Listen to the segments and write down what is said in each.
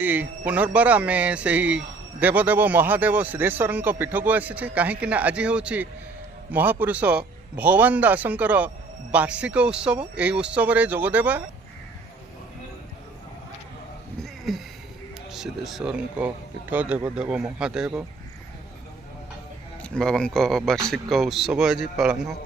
पुनर्बार आम से देवदेव महादेव सिद्धेश्वर पीठ को आसी कहीं आज हूँ महापुरुष भगवान दासंकर वार्षिक उत्सव। यही उत्सव रे जोगदेवा सिद्धेश्वर पीठ देवदेव महादेव बाबा वार्षिक उत्सव आज पालन।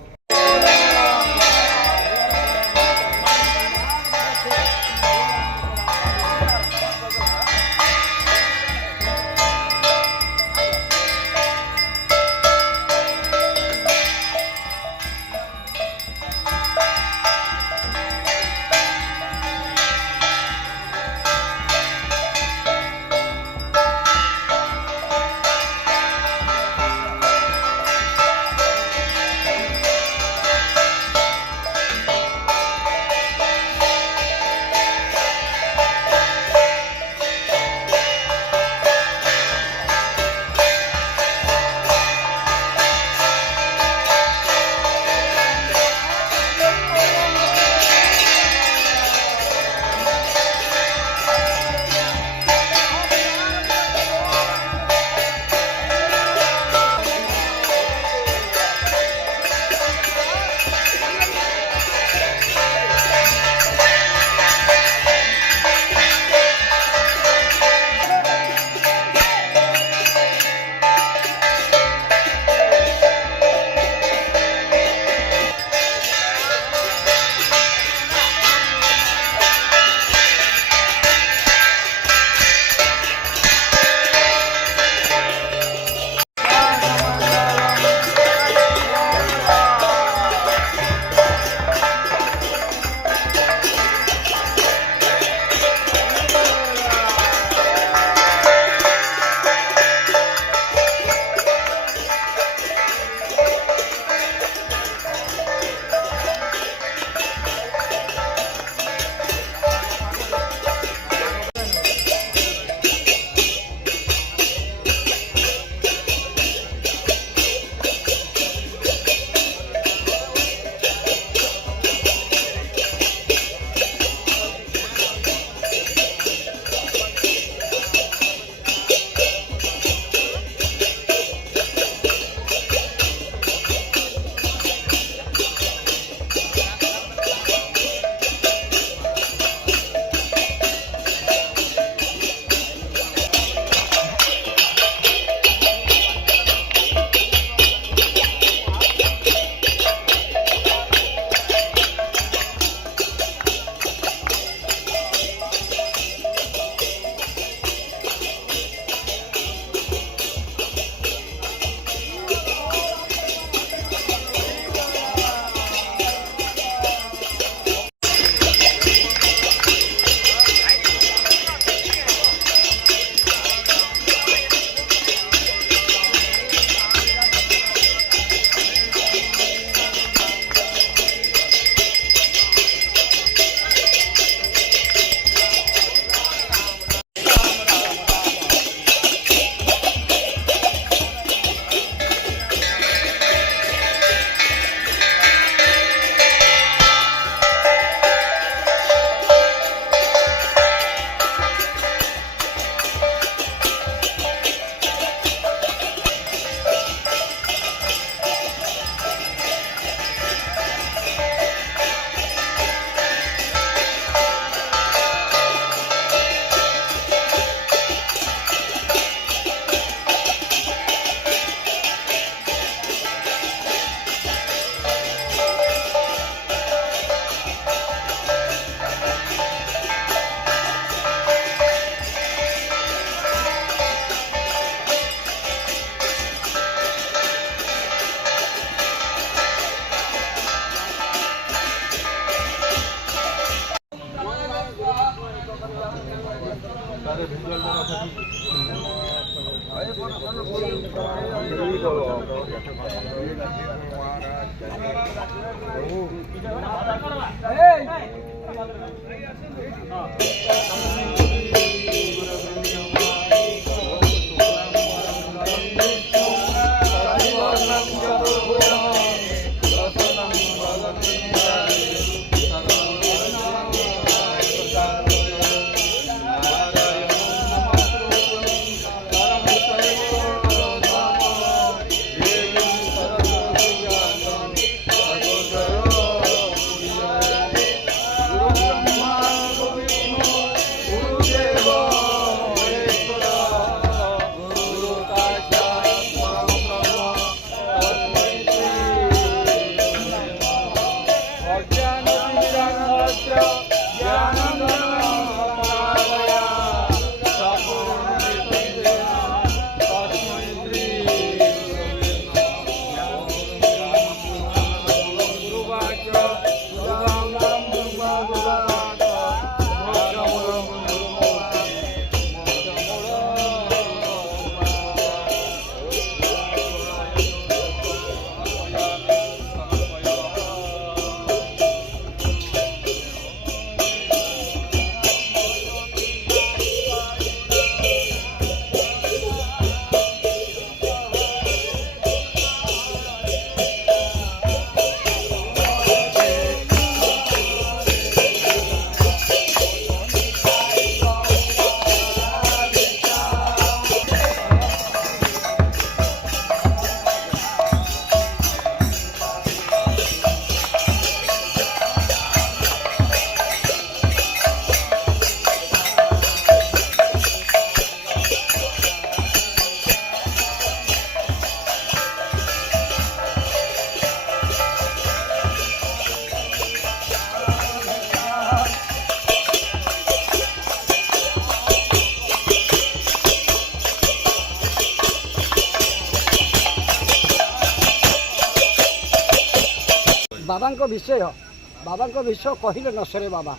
ବାବାଙ୍କ ବିଷୟ କହିଲେ ନ ସରେ ବାବା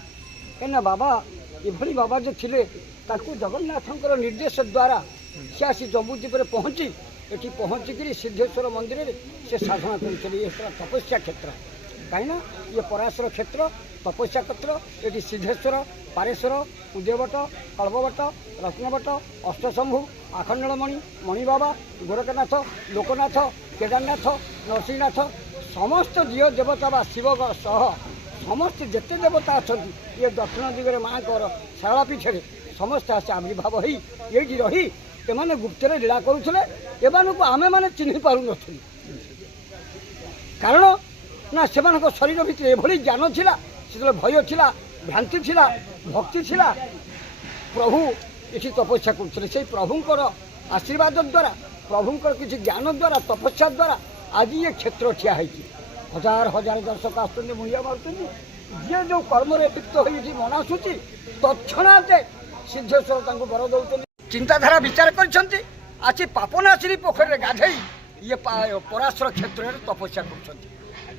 କାହିଁକିନା ବାବା ଏଭଳି ବାବା ଯେ ଥିଲେ ତାଙ୍କୁ ଜଗନ୍ନାଥଙ୍କର ନିର୍ଦ୍ଦେଶ ଦ୍ୱାରା ସେ ଆସି ଜମ୍ବୁଦ୍ୱୀପରେ ପହଞ୍ଚି ଏଠି ପହଞ୍ଚିକିରି ସିଦ୍ଧେଶ୍ୱର ମନ୍ଦିରରେ ସେ ସାଧନା କରୁଥିଲେ। ଏ ତପସ୍ୟା କ୍ଷେତ୍ର କାହିଁକିନା ଇଏ ପରାଶର କ୍ଷେତ୍ର ତପସ୍ୟା କ୍ଷେତ୍ର। ଏଠି ସିଦ୍ଧେଶ୍ୱର ପାରେଶ୍ୱର ଉଦୟବଟ କଳ୍ପବଟ ରତ୍ନବଟ ଅଷ୍ଟଶମ୍ଭୁ ଆଖଣ୍ଡଳମଣି ମଣିବାବା ଗୋରଖନାଥ ଲୋକନାଥ କେଦାରନାଥ ନରସିଂହନାଥ ସମସ୍ତ ଦିଅ ଦେବତା ବା ଶିବ ସହ ସମସ୍ତେ ଯେତେ ଦେବତା ଅଛନ୍ତି ଇଏ ଦକ୍ଷିଣ ଦିଗରେ ମାଆଙ୍କର ଶାରଳା ପୀଠରେ ସମସ୍ତେ ଆସି ଆବିର୍ଭାବ ହୋଇ ଏଇଠି ରହି ଏମାନେ ଗୁପ୍ତରେ ଲୀଳା କରୁଥିଲେ। ଏମାନଙ୍କୁ ଆମେମାନେ ଚିହ୍ନି ପାରୁନଥିଲୁ କାରଣ ନା ସେମାନଙ୍କ ଶରୀର ଭିତରେ ଏଭଳି ଜ୍ଞାନ ଥିଲା ସେତେବେଳେ ଭୟ ଥିଲା ଭ୍ରାନ୍ତି ଥିଲା ଭକ୍ତି ଥିଲା। ପ୍ରଭୁ ଏଠି ତପସ୍ୟା କରୁଥିଲେ ସେଇ ପ୍ରଭୁଙ୍କର ଆଶୀର୍ବାଦ ଦ୍ୱାରା ପ୍ରଭୁଙ୍କର କିଛି ଜ୍ଞାନ ଦ୍ୱାରା ତପସ୍ୟା ଦ୍ୱାରା ଆଜି ଏ କ୍ଷେତ୍ର ଠିଆ ହେଇଛି। ହଜାର ହଜାର ଦର୍ଶକ ଆସୁଛନ୍ତି ମୁଣ୍ଡିଆ ମାରୁଛନ୍ତି। ଯିଏ ଯେଉଁ କର୍ମରେ ଲିପ୍ତ ହୋଇଛି ମନାସୁଛି ତତ୍କ୍ଷଣାତେ ସିଦ୍ଧେଶ୍ୱର ତାଙ୍କୁ ବର ଦେଉଛନ୍ତି। ଚିନ୍ତାଧାରା ବିଚାର କରିଛନ୍ତି ଆଜି ପାପନାଶିନୀ ପୋଖରୀରେ ଗାଧେଇ ଇଏ ପରାଶର କ୍ଷେତ୍ରରେ ତପସ୍ୟା କରୁଛନ୍ତି।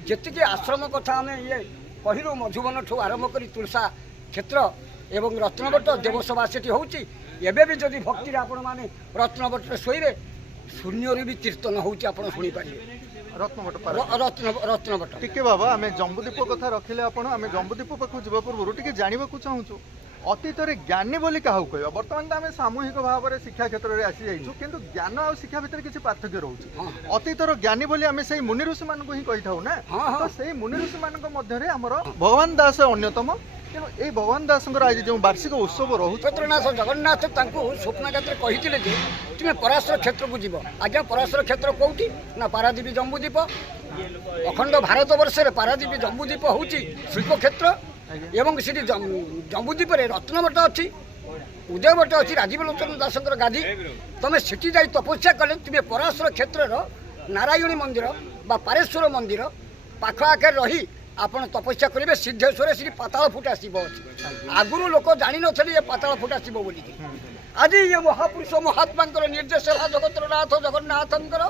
ଯେତିକି ଆଶ୍ରମ କଥା ଆମେ ଇଏ କହିଲୁ ମଧୁବନଠୁ ଆରମ୍ଭ କରି ତୁଳସା କ୍ଷେତ୍ର ଏବଂ ରତ୍ନବଟ ଦେବସଭା ସେଠି ହେଉଛି। ଏବେ ବି ଯଦି ଭକ୍ତିରେ ଆପଣମାନେ ରତ୍ନବଟରେ ଶୋଇବେ ଶୂନ୍ୟରୁ ବି କୀର୍ତ୍ତନ ହେଉଛି ଆପଣ ଶୁଣିପାରିବେ। ରତ୍ନବଟ ଟିକେ ବାବା ଆମେ ଜମ୍ବୁଦ୍ୱୀପ କଥା ରଖିଲେ ଆପଣ ଆମେ ଜମ୍ବୁଦ୍ୱୀପ ପାଖକୁ ଯିବା ପୂର୍ବରୁ ଟିକେ ଜାଣିବାକୁ ଚାହୁଁଛୁ ଅତୀତରେ ଜ୍ଞାନୀ ବୋଲି କାହାକୁ କହିବା। ବର୍ତ୍ତମାନ ତ ଆମେ ସାମୂହିକ ଭାବରେ ଶିକ୍ଷା କ୍ଷେତ୍ରରେ ଆସିଯାଇଛୁ କିନ୍ତୁ ଜ୍ଞାନ ଆଉ ଶିକ୍ଷା ଭିତରେ କିଛି ପାର୍ଥକ୍ୟ ରହୁଛି। ଅତୀତର ଜ୍ଞାନୀ ବୋଲି ଆମେ ସେଇ ମୁନି ଋଷିମାନଙ୍କୁ ହିଁ କହିଥାଉ ନା। ତ ସେଇ ମୁନି ଋଷିମାନଙ୍କ ମଧ୍ୟରେ ଆମର ଭଗବାନ ଦାସ ଅନ୍ୟତମ। ତେଣୁ ଏଇ ଭଗବାନ ଦାସଙ୍କର ଆଜି ଯେଉଁ ବାର୍ଷିକ ଉତ୍ସବ ରହୁଛି କ୍ଷେତ୍ରନାଥ ଜଗନ୍ନାଥ ତାଙ୍କୁ ସ୍ୱପ୍ନଗାତ୍ରେ କହିଥିଲେ ଯେ ତୁମେ ପରାଶର କ୍ଷେତ୍ରକୁ ଯିବ। ଆଜ୍ଞା ପରାଶର କ୍ଷେତ୍ର କୋଉଠି ନା ପାରାଦୀପ ଜମ୍ବୁଦ୍ୱୀପ। ଅଖଣ୍ଡ ଭାରତ ବର୍ଷରେ ପାରାଦୀପ ଜମ୍ବୁଦ୍ୱୀପ ହେଉଛି ଶିଳ୍ପକ୍ଷେତ୍ର ଏବଂ ସେଠି ଜମ୍ବୁଦ୍ୱୀପରେ ରତ୍ନବଟ ଅଛି ଉଦୟବଟ ଅଛି ରାଜୀବ ଲୋଚନ ଦାସଙ୍କର ଗାଦି। ତମେ ସେଠି ଯାଇ ତପସ୍ୟା କଲେ ତୁମେ ପରାଶର କ୍ଷେତ୍ରର ନାରାୟଣୀ ମନ୍ଦିର ବା ପାରେଶ୍ୱର ମନ୍ଦିର ପାଖ ଆଖରେ ରହି ଆପଣ ତପସ୍ୟା କରିବେ। ସିଦ୍ଧେଶ୍ୱରରେ ସେଠି ପାତାଳ ଫୁଟା ଶିବ ଅଛି। ଆଗରୁ ଲୋକ ଜାଣିନଥିଲେ ଏ ପାତାଳ ଫୁଟା ଶିବ ବୋଲିକି। ଆଜି ଏ ମହାପୁରୁଷ ମହାତ୍ମାଙ୍କର ନିର୍ଦ୍ଦେଶ ହେଲା ଜଗତର ନାଥ ଜଗନ୍ନାଥଙ୍କର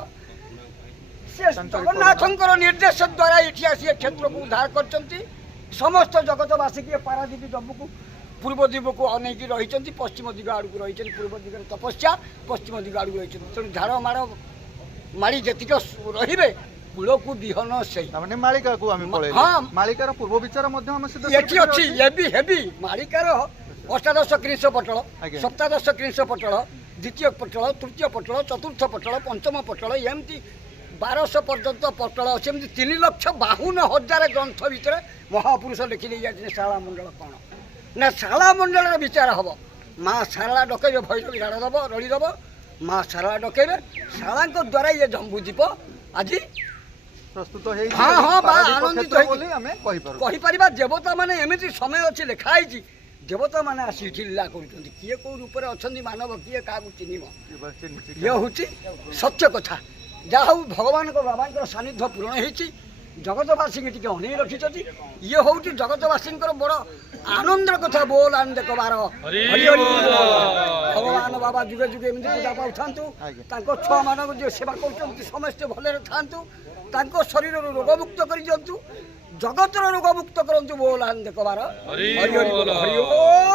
ସେ ଜଗନ୍ନାଥଙ୍କର ନିର୍ଦ୍ଦେଶ ଦ୍ୱାରା ଏଠି ଆସି ଏ କ୍ଷେତ୍ରକୁ ଉଦ୍ଧାର କରିଛନ୍ତି। ସମସ୍ତ ଜଗତବାସୀକି ଏ ପାରାଦୀପ ଜମ୍ବୁକୁ ପୂର୍ବ ଦିଗକୁ ଅନେଇକି ରହିଛନ୍ତି। ପଶ୍ଚିମ ଦିଗ ଆଡ଼କୁ ରହିଛନ୍ତି। ପୂର୍ବ ଦିଗରେ ତପସ୍ୟା ପଶ୍ଚିମ ଦିଗ ଆଡ଼କୁ ରହିଛନ୍ତି। ତେଣୁ ଝାଡ଼ ମାଡ଼ ମାଳି ଯେତିକ ରହିବେ କୂଳକୁ ବିହନ ସେଇ ମାନେ ମାଳିକାକୁ ଆମେ ପଳେଇଲୁ। ମାଳିକାର ପୂର୍ବ ବିଚାର ମଧ୍ୟ ଆମେ ଏଠି ଅଛି। ହେବି ମାଳିକାର ଅଷ୍ଟାଦଶ କ୍ରିଂଶ ପଟଳ ସପ୍ତାଦଶ କ୍ରିଂଶ ପଟଳ ଦ୍ୱିତୀୟ ପଟଳ ତୃତୀୟ ପଟଳ ଚତୁର୍ଥ ପଟଳ ପଞ୍ଚମ ପଟଳ ଏମିତି 1200 ପର୍ଯ୍ୟନ୍ତ ପଟଳ ଅଛି। ଏମିତି 3,52,000 ଗ୍ରନ୍ଥ ଭିତରେ ମହାପୁରୁଷ ଲେଖି ନେଇ ଯାଇଛନ୍ତି ଶାରଳା ମଣ୍ଡଳ କ'ଣ ନା ଶାରଳା ମଣ୍ଡଳର ବିଚାର ହେବ। ମା ଶାରଳା ଡକେଇବେ ଭୈରବୀ ରାଣ ଦେବ ରଳି ଦେବ। ମା ଶାରଳା ଡକେଇବେ ଶାରଳାଙ୍କ ଦ୍ୱାରା ଇଏ ଜମ୍ବୁଦ୍ୱୀପ ଆଜି ପ୍ରସ୍ତୁତ ହେଇଛି। ଆନନ୍ଦିତ ବୋଲି ଆମେ କହିପାରିବା। ଦେବତା ମାନେ ଏମିତି ସମୟ ଅଛି ଲେଖା ହେଇଛି ଦେବତା ମାନେ ଆସି ଏଠି ଲୀଳା କରୁଛନ୍ତି। କିଏ କୋଉ ରୂପରେ ଅଛନ୍ତି ମାନବ କିଏ କାହାକୁ ଚିହ୍ନିବ ଇଏ ହେଉଛି ସତ୍ୟ କଥା। ଯାହା ହଉ ଭଗବାନଙ୍କ ବାବାଙ୍କର ସାନ୍ନିଧ୍ୟ ପୂରଣ ହେଇଛି। ଜଗତବାସୀଙ୍କୁ ଟିକେ ଅନେଇ ରଖିଛନ୍ତି। ଇଏ ହେଉଛି ଜଗତବାସୀଙ୍କର ବଡ଼ ଆନନ୍ଦର କଥା। ବୋଲ ଆନନ୍ଦ କବାର ଭଗବାନ ବାବା ଯୁଗେ ଯୁଗେ ଏମିତି ପୂଜା ପାଉଥାନ୍ତୁ। ତାଙ୍କ ଛୁଆମାନଙ୍କୁ ଯିଏ ସେବା କରୁଛନ୍ତି ସମସ୍ତେ ଭଲରେ ଥାଆନ୍ତୁ। ତାଙ୍କ ଶରୀରରୁ ରୋଗମୁକ୍ତ କରିଦିଅନ୍ତୁ। ଜଗତର ରୋଗମୁକ୍ତ କରନ୍ତୁ। ବୋଲ ଆନନ୍ଦ କବାର ହରି ହରି ବୋଲ ହରି ଓମ୍।